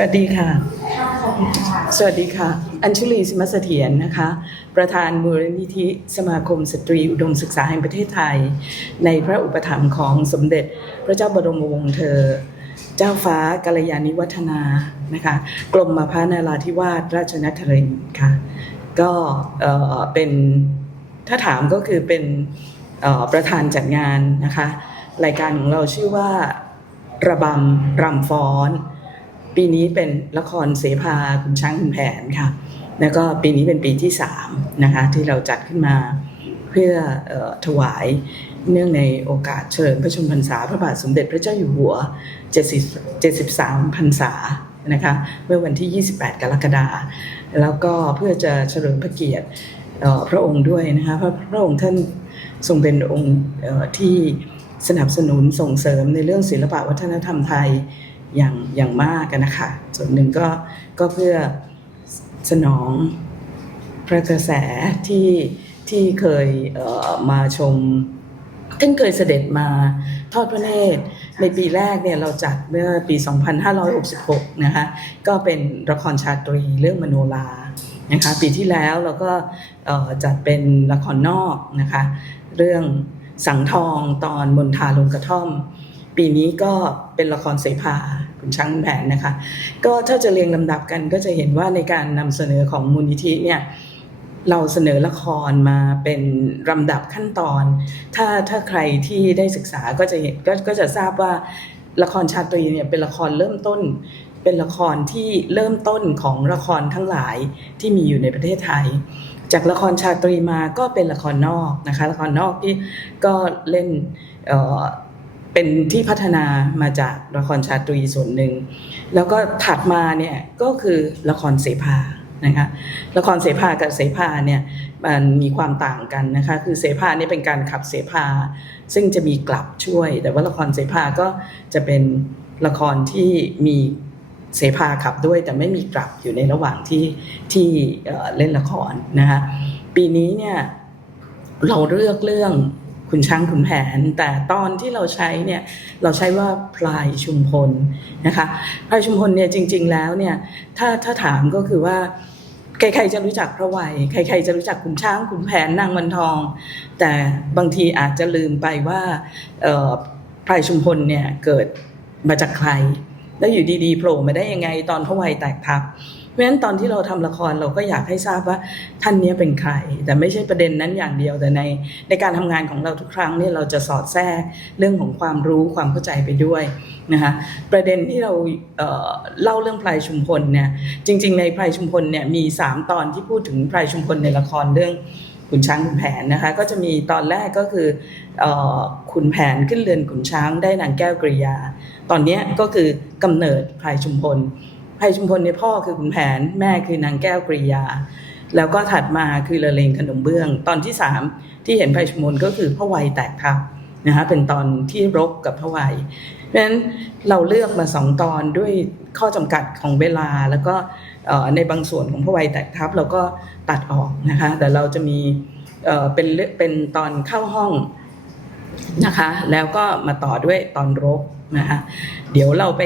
สวัสดีค่ะ สวัสดีค่ะ อัญชุลีสมเสถียรนะคะ ประธานมูลนิธิสมาคมสตรีอุดมศึกษาแห่งประเทศไทย ในพระอุปถัมภ์ของสมเด็จพระเจ้าบรมวงศ์เธอ เจ้าฟ้ากัลยาณิวัฒนานะคะ กรมมาพระนาราธิวาสราชนครินทร์ค่ะ ก็เอ่อเป็นถ้าถามก็คือเป็นประธานจัดงานนะคะ รายการของเราชื่อว่าระบำรำฟ้อน ปีนี้เป็นละครเสภาคุณช้างคุณแผนค่ะ แล้วก็ปีนี้เป็นปีที่สามนะคะที่เราจัดขึ้นมาเพื่ออถวายเนื่องในโอกาสเฉลิมพระชนมพรรษาพระบาทสมเด็จพระเจ้าอยู่หัว 73พรรษานะคะเมื่อวันที่ 28 กรกฎาคมแล้วก็เพื่อจะเฉลิมพระเกียรติพระองค์ด้วยนะคะเพราะพระองค์ท่านทรงเป็นองค์ที่สนับสนุนส่งเสริมในเรื่องศิลปะวัฒนธรรมไทย อย่างอย่างมากอะนะคะ ส่วนหนึ่งก็ก็เพื่อสนองพระกระแสที่ที่เคยเออมาชมท่านเคยเสด็จมาทอดพระเนตรในปีแรกเนี่ยเราจัดเมื่อปี 2566 นะคะก็เป็นละครชาตรีเรื่องมโนรานะคะปีที่แล้วเราก็จัดเป็นละครนอกนะคะเรื่องสังทองตอนมนทาลงกระท่อม ปีนี้ก็เป็นละครเสภาคุณช้างแผนนะคะ ก็ถ้าจะเรียงลำดับกันก็จะเห็นว่าในการนำเสนอของมูลนิธิเนี่ยเราเสนอละครมาเป็นลำดับขั้นตอน ถ้าถ้าใครที่ได้ศึกษาก็จะเห็นก็ก็จะทราบว่าละครชาตรีเนี่ยเป็นละครเริ่มต้น เป็นละครที่เริ่มต้นของละครทั้งหลายที่มีอยู่ในประเทศไทย จากละครชาตรีมาก็เป็นละครนอกนะคะละครนอกที่ก็เล่น เป็นที่พัฒนามาจากละครชาตรีส่วนหนึ่ง แล้วก็ถัดมาเนี่ยก็คือละครเสภานะคะละครเสภากับเสภาเนี่ยมันมีความต่างกันนะคะคือเสภาเนี่ยเป็นการขับเสภา ซึ่งจะมีกลับช่วย แต่ว่าละครเสภาก็จะเป็นละครที่มีเสภาขับด้วย แต่ไม่มีกลับอยู่ในระหว่างที่ที่เล่นละครนะคะปีนี้เนี่ยเราเลือกเรื่อง คุณช้างขุนแผน แต่ตอนที่เราใช้เนี่ยเราใช้ว่าพลายชุมพลนะคะพลายชุมพลเนี่ยจริง ๆ แล้วเนี่ยถ้าถ้าถามก็คือว่าใครๆจะรู้จักพระวัยใครๆจะรู้จักขุนช้างขุนแผนนางวันทอง แต่บางทีอาจจะลืมไปว่าพลายชุมพลเนี่ยเกิดมาจากใคร แล้วอยู่ดีๆโผล่มาได้ยังไงตอนพระวัยแตกทับ ราะฉะนั้นตอนที่เราทำละครเราก็อยากให้ทราบว่าท่านนี้เป็นใคร แต่ไม่ใช่ประเด็นนั้นอย่างเดียวแต่ในในการทำงานของเราทุกครั้งเนี่ยเราจะสอดแทรกเรื่องของความรู้ความเข้าใจไปด้วยนะคะประเด็นที่เราเเล่าเรื่องพลายชุมพลเนี่ยจริง ๆ ในพลายชุมพลเนี่ยมีสามตอนที่พูดถึงพลายชุมพลในละครเรื่องขุนช้างขุนแผนนะคะก็จะมีตอนแรกก็คืออขุนแผนขึ้นเรือนขุนช้างได้นางแก้วกริยา ตอนนี้ก็คือกำเนิดพลายชุมพล ไพชุมพลในยพ่อคือขุนแผนแม่คือนางแก้วกริยา แล้วก็ถัดมาคือละเลงขนมเบื้อง ตอนที่สามที่เห็นไพชุมพลก็คือพระวัยแตกทับนะคะเป็นตอนที่รบกับพระวัยเพราะฉะนั้นเราเลือกมาสองตอนด้วยข้อจำกัดของเวลาแล้วก็ในบางส่วนของพระวัยแตกทับเราก็ตัดออกนะคะแต่เราจะมีเป็นเป็นตอนเข้าห้องนะคะแล้วก็มาต่อด้วยตอนรบนะคะเดี๋ยวเราไป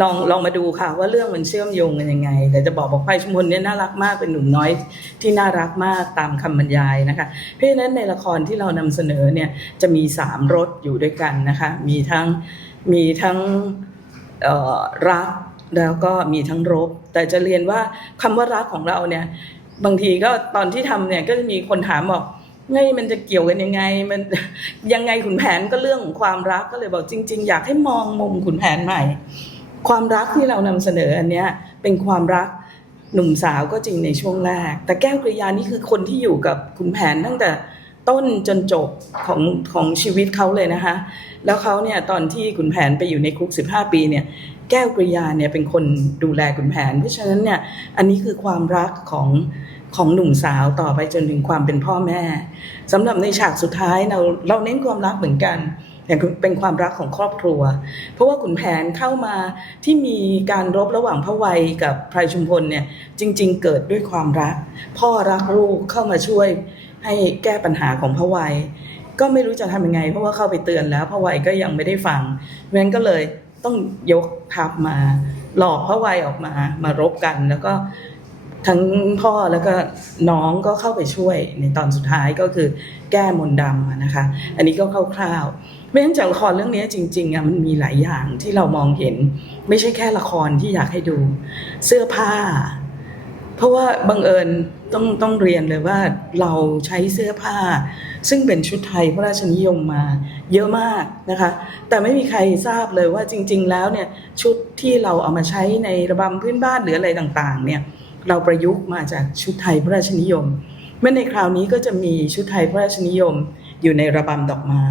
ลองลองมาดูค่ะ ว่าเรื่องมันเชื่อมโยงกันยังไง แต่จะบอกบอกไพชุมพลเนี่ยน่ารักมากเป็นหนุ่มน้อยที่น่ารักมากตามคำบรรยายนะคะ เพราะฉะนั้นในละครที่เรานำเสนอเนี่ยจะมีสามรสอยู่ด้วยกันนะคะ มีทั้งมีทั้งรักแล้วก็มีทั้งรบ แต่จะเรียนว่าคำว่ารักของเราเนี่ยบางทีก็ตอนที่ทำเนี่ยก็จะมีคนถามบอกไงมันจะเกี่ยวกันยังไง มันยังไงขุนแผนก็เรื่องของความรักก็เลยบอกจริง ๆ อยากให้มองมุมขุนแผนใหม่ ความรักที่เรานำเสนออันเนี้ยเป็นความรักหนุ่มสาวก็จริงในช่วงแรก แต่แก้วกริยานี่คือคนที่อยู่กับขุนแผนตั้งแต่ต้นจนจบของของชีวิตเขาเลยนะคะ แล้วเขาเนี่ยตอนที่ขุนแผนไปอยู่ในคุก 15 ปีเนี่ย แก้วกริยาเนี่ยเป็นคนดูแลขุนแผน เพราะฉะนั้นเนี่ยอันนี้คือความรักของของหนุ่มสาวต่อไปจนถึงความเป็นพ่อแม่สำหรับในฉากสุดท้ายเราเราเน้นความรักเหมือนกัน แต่เป็นความรักของครอบครัว เพราะว่าขุนแผนเข้ามาที่มีการรบระหว่างพระวัยกับไพรชุมพลเนี่ยจริง ๆ เกิดด้วยความรัก พ่อรักลูกเข้ามาช่วยให้แก้ปัญหาของพระวัย ก็ไม่รู้จะทำยังไง เพราะว่าเข้าไปเตือนแล้วพระวัยก็ยังไม่ได้ฟังเพราะฉะนั้นก็เลยต้องยกทัพมาหลอกพระวัยออกมามารบกันแล้วก็ทั้งพ่อแล้วก็น้องก็เข้าไปช่วยในตอนสุดท้ายก็คือแก้มนต์ดำนะคะ อันนี้ก็คร่าวๆ ไม่งั้นจากละครเรื่องนี้จริงๆอะมันมีหลายอย่างที่เรามองเห็น ไม่ใช่แค่ละครที่อยากให้ดู เสื้อผ้า เพราะว่าบังเอิญต้องต้องเรียนเลยว่าเราใช้เสื้อผ้า ซึ่งเป็นชุดไทยพระราชนิยมมา เยอะมากนะคะ แต่ไม่มีใครทราบเลยว่าจริง ๆ แล้วเนี่ยชุดที่เราเอามาใช้ในระบำพื้นบ้านหรืออะไรต่างๆ เนี่ยเราประยุกต์มาจากชุดไทยพระราชนิยมเมื่อในคราวนี้ก็จะมีชุดไทยพระราชนิยมอยู่ในระบำดอกไม้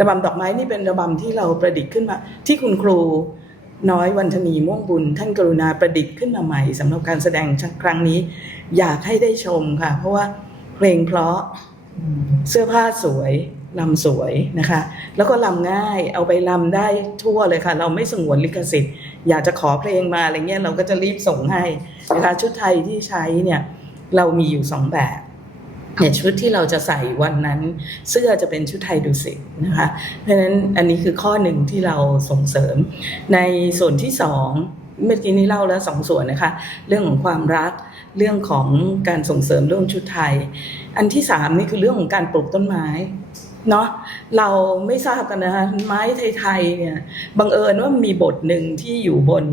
ระบำดอกไม้นี่เป็นระบำที่เราประดิษฐ์ขึ้นมา ที่คุณครูน้อยวันธนีม่วงบุญ ท่านกรุณาประดิษฐ์ขึ้นมาใหม่สำหรับการแสดงครั้งนี้ อยากให้ได้ชมค่ะ เพราะว่าเพลงเพราะเสื้อผ้าสวยลำสวยนะคะ แล้วก็ลำง่ายเอาไปลำได้ทั่วเลยค่ะ เราไม่สงวนลิขสิทธิ์ อยากจะขอเพลงมาอะไรเงี้ยเราก็จะรีบส่งให้นะคะชุดไทยที่ใช้เนี่ยเรามีอยู่สองแบบ เนี่ยชุดที่เราจะใส่วันนั้นเสื้อจะเป็นชุดไทยดุสิตนะคะเพราะฉะนั้นอันนี้คือข้อหนึ่งที่เราส่งเสริม ในส่วนที่สองเมื่อกี้นี้เล่าแล้วสองส่วนนะคะ เรื่องของความรักเรื่องของการส่งเสริมเรื่องชุดไทย อันที่สามนี่คือเรื่องของการปลูกต้นไม้เนาะเราไม่ทราบกันนะคะไม้ไทยๆเนี่ยบังเอิญว่ามีบทหนึ่งที่อยู่บน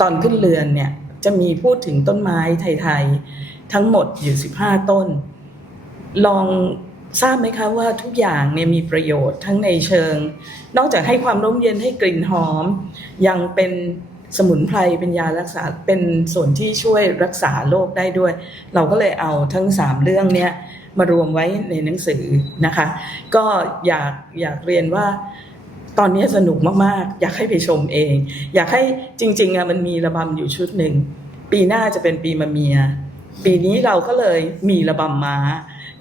ตอนขึ้นเรือนเนี่ยจะมีพูดถึงต้นไม้ไทยๆทั้งหมดอยู่ 15 ต้น ลองทราบไหมคะว่าทุกอย่างเนี่ยมีประโยชน์ทั้งในเชิง นอกจากให้ความร่มเย็นให้กลิ่นหอม ยังเป็นสมุนไพรเป็นยารักษาเป็นส่วนที่ช่วยรักษาโรคได้ด้วย เราก็เลยเอาทั้งสามเรื่องเนี้ยมารวมไว้ในหนังสือนะคะ ก็อยากอยากเรียนว่าตอนนี้สนุกมากๆ อยากให้ไปชมเอง อยากให้จริงๆอะมันมีระบำอยู่ชุดหนึ่ง ปีหน้าจะเป็นปีมะเมีย ปีนี้เราก็เลยมีระบำม้า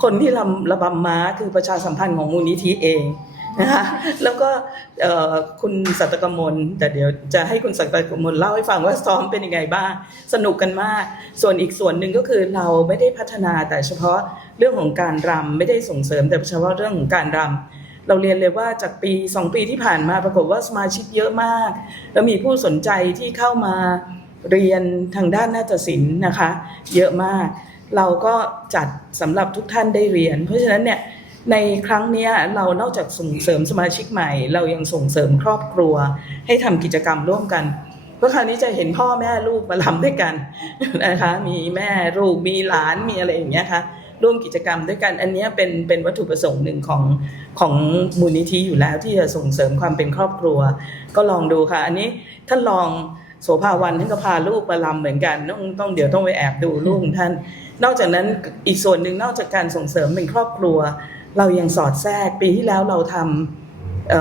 คนที่รำระบำม้าคือประชาสัมพันธ์ของมูลนิธิเองนะคะแล้วก็คุณสัตกมลแต่เดี๋ยวจะให้คุณสัตกมลเล่าให้ฟังว่าซ้อมเป็นยังไงบ้าง สนุกกันมาก ส่วนอีกส่วนหนึ่งก็คือเราไม่ได้พัฒนาแต่เฉพาะเรื่องของการรำไม่ได้ส่งเสริมแต่เฉพาะเรื่องของการรำเราเรียนเลยว่าจากปีสองปีที่ผ่านมาปรากฏว่าสมาชิกเยอะมาก แล้วมีผู้สนใจที่เข้ามาเรียนทางด้านนาฏศิลป์นะคะ เยอะมาก เราก็จัดสำหรับทุกท่านได้เรียน เพราะฉะนั้นเนี่ยในครั้งนี้เรานอกจากส่งเสริมสมาชิกใหม่ เรายังส่งเสริมครอบครัว ให้ทำกิจกรรมร่วมกันเพราะคราวนี้จะเห็นพ่อแม่ลูกมาลำด้วยกันนะคะมีแม่ลูกมีหลานมีอะไรอย่างเงี้ยค่ะร่วมกิจกรรมด้วยกัน อันนี้เป็นเป็นวัตถุประสงค์หนึ่งของของมูลนิธิอยู่แล้วที่จะส่งเสริมความเป็นครอบครัว ก็ลองดูค่ะ อันนี้ท่านลองโสภาวันท่านก็พาลูกมาลำเหมือนกันต้องต้องเดี๋ยวต้องไปแอบดูลูกท่าน นอกจากนั้นอีกส่วนหนึ่งนอกจากการส่งเสริมเป็นครอบครัว เรายังสอดแทรกปีที่แล้วเราทำเ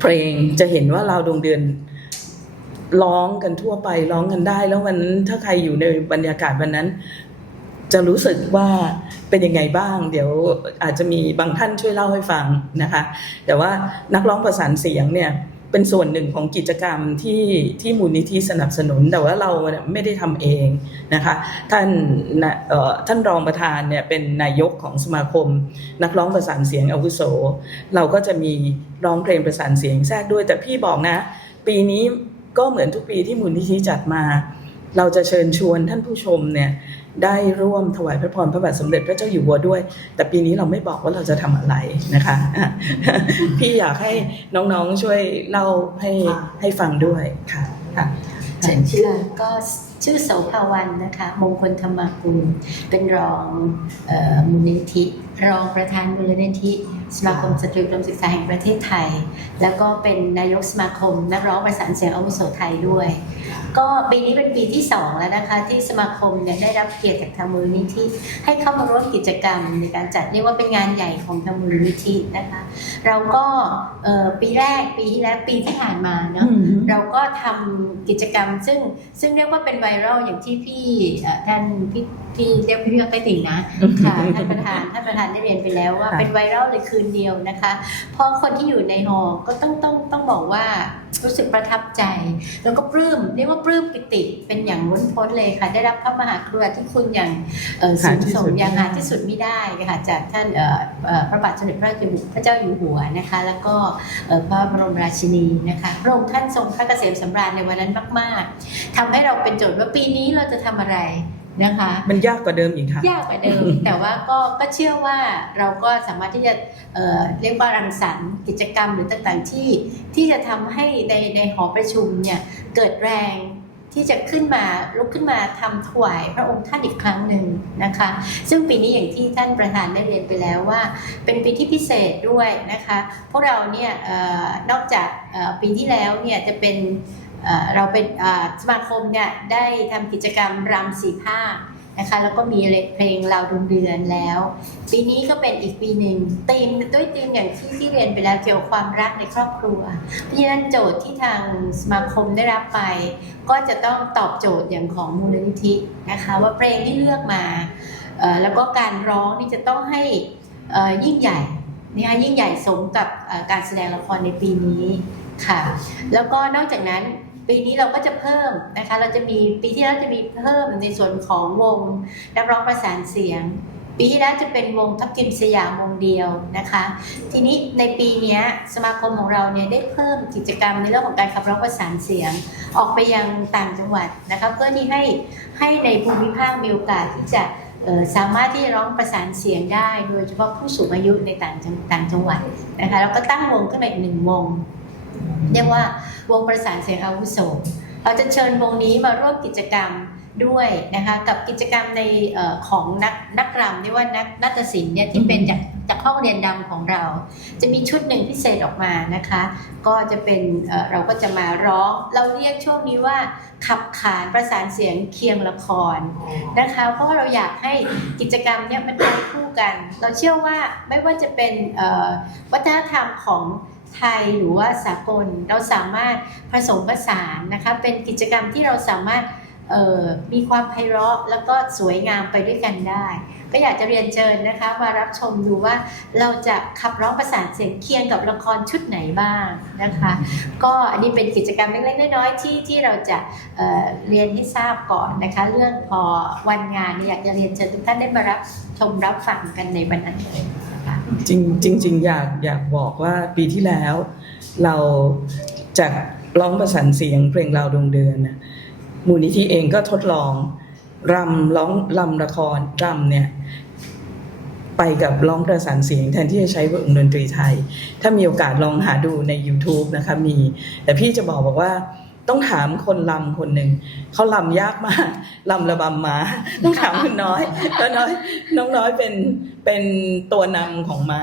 เพลงจะเห็นว่าเราดวงเดือนร้องกันทั่วไปร้องกันได้ แล้ววันนั้นถ้าใครอยู่ในบรรยากาศวันนั้น จะรู้สึกว่าเป็นยังไงบ้าง เดี๋ยวอาจจะมีบางท่านช่วยเล่าให้ฟังนะคะ แต่ว่านักร้องประสานเสียงเนี่ย เป็นส่วนหนึ่งของกิจกรรมที่ที่มูลนิธิสนับสนุน แต่ว่าเราไม่ได้ทำเองนะคะท่านท่านรองประธานเนี่ยเป็นนายกของสมาคม นักร้องประสานเสียงอาวุโส เราก็จะมีร้องเพลงประสานเสียงแทรกด้วย แต่พี่บอกนะ ปีนี้ก็เหมือนทุกปีที่มูลนิธิจัดมา เราจะเชิญชวนท่านผู้ชมเนี่ยได้ร่วมถวายพระพรพระบาทสมเด็จพระเจ้าอยู่หัวด้วย แต่ปีนี้เราไม่บอกว่าเราจะทำอะไรนะคะ พี่อยากให้น้องๆช่วยเล่าให้ให้ฟังด้วยค่ะค่ะเชิญชื่อก็ชื่อโสภาวันนะคะ มงคลธรรมากุลเป็นรองเออมูลนิธิ รองประธานมูลนิธิ สมาคมสตรีอุดมศึกษาแห่งประเทศไทย แล้วก็เป็นนายกสมาคม นักร้องประสานเสียงอาวุโสไทยด้วย ก็ปีนี้เป็นปีที่ 2 แล้วนะคะ ที่สมาคมเนี่ยได้รับเกียรติจากทางมูลนิธิให้เข้ามาร่วมกิจกรรมในการจัดเรียกว่าเป็นงานใหญ่ของทางมูลนิธินะคะ เราก็เอ่อปีแรกปีที่แล้วปีที่ผ่านมาเนาะเราก็ทำกิจกรรมซึ่งซึ่งเรียกว่าเป็นไวรัลอย่างที่พี่เอ่อท่านพี่ พี่เรียกพี่เรียกไปติ่งนะค่ะท่านประธานท่านประธานได้เรียนไปแล้วว่าค่ะเป็นไวรัลเลยคืนเดียวนะคะเพราะคนที่อยู่ในหอก็ต้องต้องต้องบอกว่ารู้สึกประทับใจ แล้วก็ปลื้มเรียกว่าปลื้มปิติเป็นอย่างล้นพ้นเลยค่ะ ได้รับพระมหากรุณาธิคุณอย่างเอ่อสูงส่งอย่างหาที่สุดไม่ได้ค่ะจากท่านเอ่อเอ่อพระบาทสมเด็จพระเจ้าอยู่พระเจ้าอยู่หัวนะคะ แล้วก็เอ่อพระบรมราชินีนะคะพระองค์ท่านทรงพระเกษมสำราญในวันนั้นมาก ๆทำให้เราเป็นโจทย์ว่าปีนี้เราจะทำอะไร นะคะ มันยากกว่าเดิมอีกค่ะ ยากกว่าเดิม แต่ว่าก็ก็เชื่อว่าเราก็สามารถที่จะเอ่อเรียกว่ารังสรรค์กิจกรรมหรือต่างๆที่ที่จะทำให้ในในหอประชุมเนี่ยเกิดแรงที่จะขึ้นมาลุกขึ้นมาทำถวายพระองค์ท่านอีกครั้งหนึ่งนะคะ ซึ่งปีนี้อย่างที่ท่านประธานได้เรียนไปแล้วว่า เป็นปีที่พิเศษด้วยนะคะ พวกเราเนี่ยเออนอกจากเอ่อปีที่แล้วเนี่ยจะเป็น เราเป็นสมาคมเนี่ยได้ทำกิจกรรมรำสีผ้านะคะแล้วก็มีเพลงเราดวงเดือนแล้ว ปีนี้ก็เป็นอีกปีหนึ่งธีมด้วยธีมอย่างที่ที่เรียนไปแล้วเกี่ยวกับความรักในครอบครัว เพราะฉะนั้นโจทย์ที่ทางสมาคมได้รับไป ก็จะต้องตอบโจทย์อย่างของมูลนิธินะคะว่าเพลงที่เลือกมาแล้วก็การร้องนี่จะต้องให้ยิ่งใหญ่นะคะยิ่งใหญ่สมกับการแสดงละครในปีนี้ค่ะแล้วก็นอกจากนั้น ปีนี้เราก็จะเพิ่มนะคะ เราจะมีปีที่แล้วจะมีเพิ่มในส่วนของวงนักร้องประสานเสียง ปีที่แล้วจะเป็นวงทัพทิมสยามวงเดียวนะคะ ทีนี้ในปีนี้สมาคมของเราเนี่ยได้เพิ่มกิจกรรมในเรื่องของการขับร้องประสานเสียง ออกไปยังต่างจังหวัดนะคะเพื่อที่ให้ให้ในภูมิภาคมีโอกาสที่จะสามารถที่จะร้องประสานเสียงได้ โดยเฉพาะผู้สูงอายุในต่างจังต่างจังหวัดนะคะแล้วก็ตั้งวงขึ้นมาอีกหนึ่งวง เรียกว่าวงประสานเสียงอาวุโส เราจะเชิญวงนี้มาร่วมกิจกรรมด้วยนะคะกับกิจกรรมในเออของนักนักรำเรียกว่านักนาฏศิลป์เนี่ยที่เป็นจากจากห้องเรียนดำของเรา จะมีชุดหนึ่งพิเศษออกมานะคะ ก็จะเป็นเอ่อเราก็จะมาร้อง เราเรียกช่วงนี้ว่าขับขานประสานเสียงเคียงละครนะคะเพราะว่าเราอยากให้กิจกรรมเนี่ยมันไปคู่กัน เราเชื่อว่าไม่ว่าจะเป็นเอ่อวัฒนธรรมของ ไทยหรือว่าสากลเราสามารถผสมผสานนะคะเป็นกิจกรรมที่เราสามารถมีความไพเราะแล้วก็สวยงามไปด้วยกันได้ ก็อยากจะเรียนเชิญนะคะมารับชมดูว่าเราจะขับร้องประสานเสียงเคียงกับละครชุดไหนบ้างนะคะ ก็อันนี้เป็นกิจกรรมเล็กๆน้อยๆที่ที่เราจะเเรียนให้ทราบก่อนนะคะ เรื่องพอวันงานอยากจะเรียนเชิญทุกท่านได้มารับชมรับฟังกันในวันนั้นเลย จริงจริงๆอยากอยากบอกว่าปีที่แล้ว เราจากร้องประสานเสียงเพลงเราดวงเดือนนะมูลนิธิเองก็ทดลองรำร้องรำละครรำเนี่ยไปกับร้องประสานเสียงแทนที่จะใช้วงดนตรีไทย ถ้ามีโอกาสลองหาดูใน YouTube นะคะมี แต่พี่จะบอกบอกว่า ต้องถามคนลำคนหนึ่งเขาลำยากมากลำระบำม้าต้องถามคุณน้อยน้องน้อยน้องน้อยเป็นเป็นตัวนำของม้า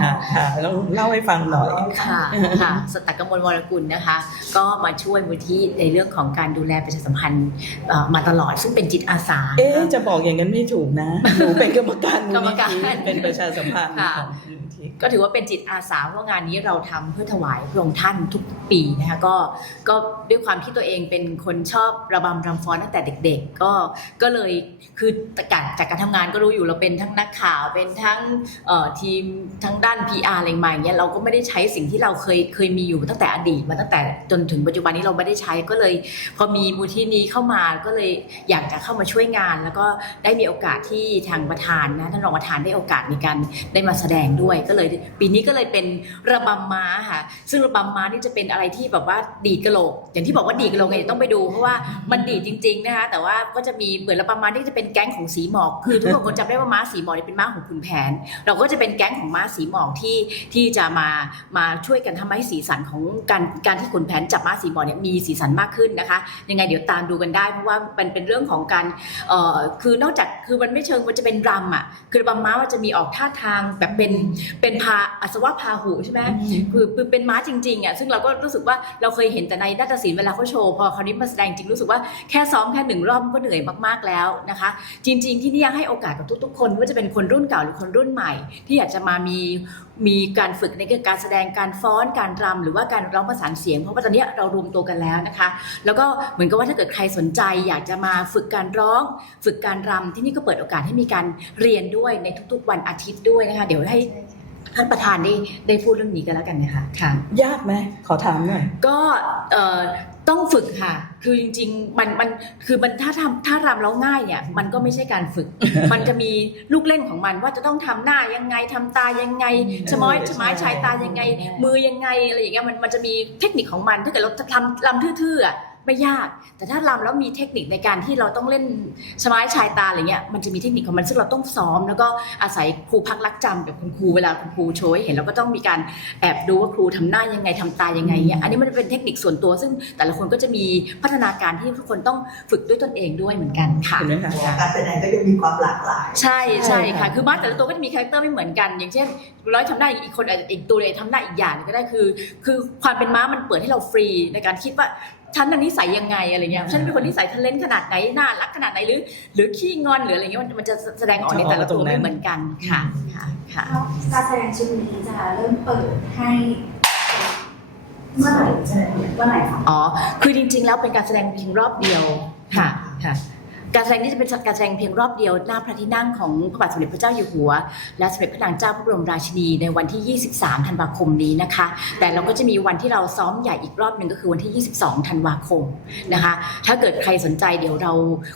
ค่ะค่ะต้องเล่าให้ฟังหน่อยค่ะค่ะสตักกมลวรกุลนะคะ ก็มาช่วยมูลที่ในเรื่องของการดูแลประชาสัมพันธ์เอ่อมาตลอดซึ่งเป็นจิตอาสา เอ๊ะจะบอกอย่างนั้นไม่ถูกนะหนูเป็นกรรมการมูลกรรมนิการธิเป็นประชาสัมพันธ์ค่ะของมูลนิธิก็ถือว่าเป็นจิตอาสาเพราะงานนี้เราทำเพื่อถวายพระองค์ท่านทุกปีนะคะก็ก็ด้วยความที่ตัวเองเป็นคนชอบระบำรำฟ้อนตั้งแต่เด็ก ๆ ก็ก็เลยคือจากจากการทำงานก็รู้อยู่เราเป็นทั้งนักข่าวเป็นทั้งทีมทั้งด้าน PR อะไรมาอย่างเงี้ยเราก็ไม่ได้ใช้สิ่งที่เราเคยเคยมีอยู่ตั้งแต่อดีตมาตั้งแต่จนถึงปัจจุบันนี้เราไม่ได้ใช้ก็เลย พอมีมูลที่นี้เข้ามาก็เลยอยากจะเข้ามาช่วยงาน แล้วก็ได้มีโอกาสที่ทางประธานนะท่านรองประธานได้โอกาสในการได้มาแสดงด้วยก็เลยปีนี้ก็เลยเป็นระบำม้าค่ะซึ่งระบำม้านี่จะเป็นอะไรที่แบบว่าดีกระโหลกอย่างที่บอกว่าดีดกระโหลกเนี่ยต้องไปดูเพราะว่ามันดีดจริง ๆนะคะ แต่ว่าก็จะมีเหมือนระบำม้าที่จะเป็นแก๊งของสีหมอก คือทุกคนคงจำได้ว่าม้าสีหมอกเนี่ยเป็นม้าของขุนแผน เราก็จะเป็นแก๊งของม้าสีหมอกที่ที่จะมามาช่วยกันทำให้สีสันของการการที่ขุนแผนจับม้าสีหมอกเนี่ยมีสีสันมากขึ้นนะคะ ยังไงเดี๋ยวตามดูกันได้เพราะว่ามันเป็นเรื่องของการเอ่อคือนอกจากคือมันไม่เชิงมันจะเป็นรำอะคือระบำม้ามันจะมีออกท่าทางแบบเป็นเป็นพาอัศวะพาหูใช่ไหมคือคือเป็นม้าจริงๆอะซึ่งเราก็รู้สึกว่าเราเคยเห็นแต่ในนาฏศิลป์เวลาเขาโชว์พอคราวนี้มาแสดงจริงรู้สึกว่าแค่ซ้อมแค่หนึ่งรอบก็เหนื่อยมากๆแล้วนะคะ จริง ๆ ที่นี่ให้โอกาสกับทุก ๆ คนไม่ว่าจะเป็นคนรุ่นเก่าหรือคนรุ่นใหม่ ที่อยากจะมามีมีการฝึกในเรื่องการแสดงการฟ้อนการรำหรือว่าการร้องประสานเสียง เพราะว่าตอนนี้เรารวมตัวกันแล้วนะคะ แล้วก็เหมือนกับว่าถ้าเกิดใครสนใจ อยากจะมาฝึกการร้อง ฝึกการรำที่นี่ก็เปิดโอกาสให้มีการเรียนด้วยในทุก ๆ วันอาทิตย์ด้วยนะคะ เดี๋ยวให้ ท่านประธานได้ได้พูดเรื่องนี้กันแล้วกันนะคะค่ะ ยากไหมขอถามหน่อย ก็เอ่อตต้องฝึกค่ะ คือจริงๆ มันมันคือมันถ้าทำถ้ารำแล้วง่ายเนี่ยมันก็ไม่ใช่การฝึก มันจะมีลูกเล่นของมันว่าจะต้องทำหน้ายังไงทำตายังไงชะม้อยชะม้ายชายตายังไง มือยังไงอะไรอย่างเงี้ยมันมันจะมีเทคนิคของมันถ้าเกิดเราทำลำทื่อๆอะ ไม่ยาก แต่ถ้าลำแล้วมีเทคนิคในการที่เราต้องเล่นชะม้ายชายตาอะไรเงี้ยมันจะมีเทคนิคของมันซึ่งเราต้องซ้อม แล้วก็อาศัยครูพักรักจำแบบคุณครูเวลาคุณครูโชว์ให้เห็นเราก็ต้องมีการแอบดูว่าครูทำหน้ายังไงทำตายังไงเนี่ยอันนี้มันเป็นเทคนิคส่วนตัว ซึ่งแต่ละคนก็จะมีพัฒนาการที่ทุกคนต้องฝึกด้วยตนเองด้วยเหมือนกันค่ะเห็นไหมคะการแสดงก็จะมีความหลากหลายใช่ใช่ใช่ค่ะค่ะคือบ้านแต่ละตัวก็จะมีคาแรคเตอร์ไม่เหมือนกัน อย่างเช่นร้อยทำได้อีกคนอาจจะอีกตัวเลยทำได้อีกอย่างหนึงก็ได้คือ คือความเป็นม้ามันเปิดให้เราฟรีในการคิดว่า ฉันน่ะนิสัยยังไงอะไรเงี้ยฉันเป็นคนนิสัยทะเลนขนาดไหนน่ารักขนาดไหนหรือ หรือขี้งอนหรืออะไรเงี้ยมันมันจะแสดงออกในแต่ละตัวไม่เหมือนกันค่ะค่ะค่ะการแสดงชุดนี้จะเริ่มเปิดให้เมื่อไหร่จะเมื่อไหร่คะอ๋อคือจริง ๆ แล้วเป็นการแสดงเพียงรอบเดียวค่ะค่ะ การแสดงนี้จะเป็นการแสดงเพียงรอบเดียวหน้าพระที่นั่งของพระบาทสมเด็จพระเจ้าอยู่หัว และสมเด็จพระนางเจ้าพระบรมราชินีในวันที่ 23 ธันวาคมนี้นะคะ แต่เราก็จะมีวันที่เราซ้อมใหญ่อีกรอบหนึ่งก็คือวันที่ 22 ธันวาคมนะคะ ถ้าเกิดใครสนใจเดี๋ยวเรา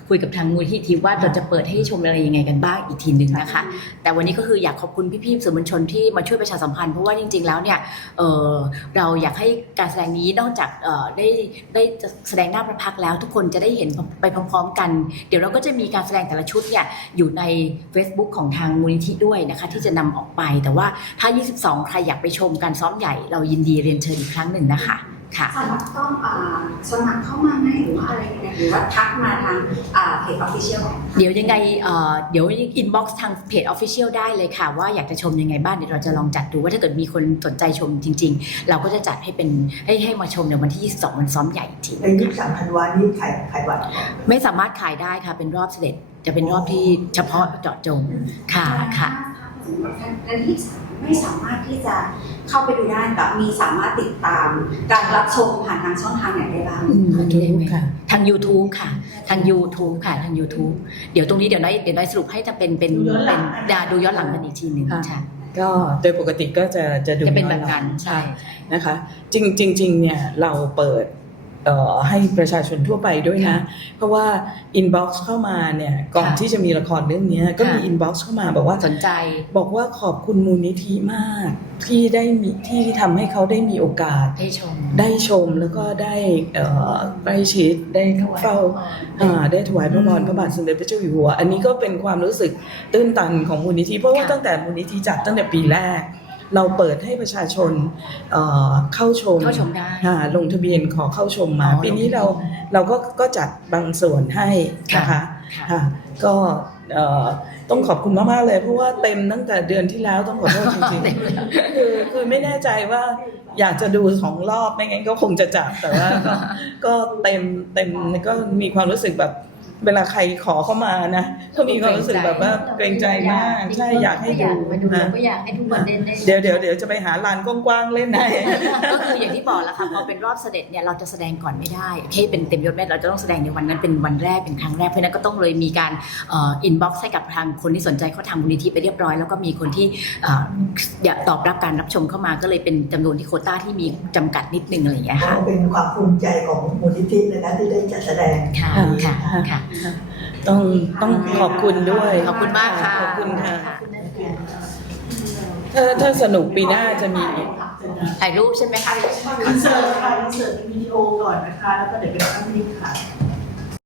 คุยกับทางมูลที่ทีว่าเราจะเปิดให้ชมอะไรยังไงกันบ้างอีกทีหนึ่งนะคะ แต่วันนี้ก็คืออยากขอบคุณพี่ๆสื่อมวลชนที่มาช่วยประชาสัมพันธ์เพราะว่าจริง ๆ แล้วเนี่ยเเราอยากให้การแสดงนี้นอกจากได้ได้แสดงหน้าพระพักแล้วทุกคนจะได้เห็นไปพร้อมๆกันเดี๋ยวเราก็จะมีการแสดงแต่ละชุดเนี่ยอยู่ใน Facebook ของทางมูลนิธิด้วยนะคะที่จะนำออกไป แต่ว่าถ้า 22 ใครอยากไปชมการซ้อมใหญ่เรายินดีเรียนเชิญอีกครั้งหนึ่งนะคะ ค่ะสามารถต้องอ่าสมัครเข้ามาไหมหรือว่าอะไรยังไงหรือว่าทักมาทางอ่าเพจออฟฟิเชียลของเดี๋ยวยังไงเอ่อเดี๋ยวอินบ็อกซ์ทางเพจออฟฟิเชียลได้เลยค่ะ ว่าอยากจะชมยังไงบ้างเดี๋ยวเราจะลองจัดดูว่าถ้าเกิดมีคนสนใจชมจริง ๆ เราก็จะจัดให้เป็นให้ให้มาชมในวันที่ 22 วันซ้อมใหญ่อีกทีในยุคสามพันวานี่ขายขายบัตรไม่สามารถขายได้ค่ะเป็นรอบเสด็จจะเป็นรอบที่เฉพาะเจาะจงค่ะค่ะอันที่ ไม่สามารถที่จะเข้าไปดูได้แต่มีสามารถติดตาม การรับชมผ่านทางช่องทางไหนได้บ้าง YouTube ค่ะ ทาง YouTube ค่ะ ทาง YouTube ค่ะ ทาง YouTube เดี๋ยวตรงนี้เดี๋ยวน้อยเดี๋ยวน้อยสรุปให้จะเป็นเป็นเป็นดาดูย้อนหลังกันอีกทีหนึ่งค่ะ ค่ะก็โดยปกติก็จะจะดูจะเป็นย้แบอบหลังนั้นใช่ นะคะ จริงจริงๆเนี่ยเราเปิดเอ่อ ให้ประชาชนทั่วไปด้วยนะ เพราะว่าอินบ็อกซ์เข้ามาเนี่ยก่อนค่ะที่จะมีละครเรื่องเนี้ยก็มีค่ะอินบ็อกซ์เข้ามาบอกว่าสนใจ บอกว่าขอบคุณมูลนิธิมากที่ได้มีที่ทำให้เขาได้มีโอกาสให้ชมได้ชมแล้วก็ได้เอ่อใกล้ชิดได้เฝ้าอ่าได้ถวายพระพรพระบาทสมเด็จพระเจ้าอยู่หัว อันนี้ก็เป็นความรู้สึกตื้นตันของมูลนิธิเพราะว่าค่ะตั้งแต่มูลนิธิจัดตั้งแต่ปีแรก เราเปิดให้ประชาชนเอ่อเข้าชมเข้าชมได้ค่ะลงทะเบียนขอเข้าชมมาอ๋อปีนี้ลงทะเบียนเราเราก็ก็จัดบางส่วนให้นะคะค่ะ ค่ะก็เอ่อต้องขอบคุณมากๆเลย เพราะว่าเต็มตั้งแต่เดือนที่แล้วต้องขอโทษจริงๆ คือคือไม่แน่ใจว่าอยากจะดูสองรอบไม่งั้นก็คงจะจับแต่ว่าก็ ก็เต็มเต็มก็มีความรู้สึกแบบ เวลาใครขอเข้ามานะก็มีความรู้สึกแบบว่าเกรงใจมาก ใช่อยากให้ดูมาดูนะก็อยากให้ทุกคนได้ได้เดี๋ยวเดี๋ยวเดี๋ยวจะไปหาลานกว้างๆเล่นให้ก็คือ อย่างที่บอกแล้วค่ะพอเป็นรอบเสด็จเนี่ยเราจะแสดงก่อนไม่ได้แค่เป็นเต็มยศแม่เราจะต้องแสดงในวันนั้นเป็นวันแรกเป็นครั้งแรกเพราะฉะนั้นก็ต้องเลยมีการอินบ็อกซ์ให้กับทางคนที่สนใจเขาทางมูลนิธิไปเรียบร้อย แล้วก็มีคนที่เอ่ออยากตอบรับการรับชมเข้ามาก็เลยเป็นจำนวนที่โควต้าที่มีจำกัดนิดนึงอะไรอย่างเงี้ยค่ะก็เป็นความภูมิใจของมูลนิธินะคะที่ได้จัดแสดงค่ะค่ะค่ะต้องต้องขอบคุณด้วยขอบคุณมากค่ะขอบคุณค่ะ ถ้าถ้าสนุกปีหน้าจะมีอีก ถ่ายรูปใช่ไหมคะอินเสิร์ตค่ะอินเสิร์ตเป็นวิดีโอก่อนนะคะ แล้วก็เดี๋ยวเป็นภาพนิ่งค่ะ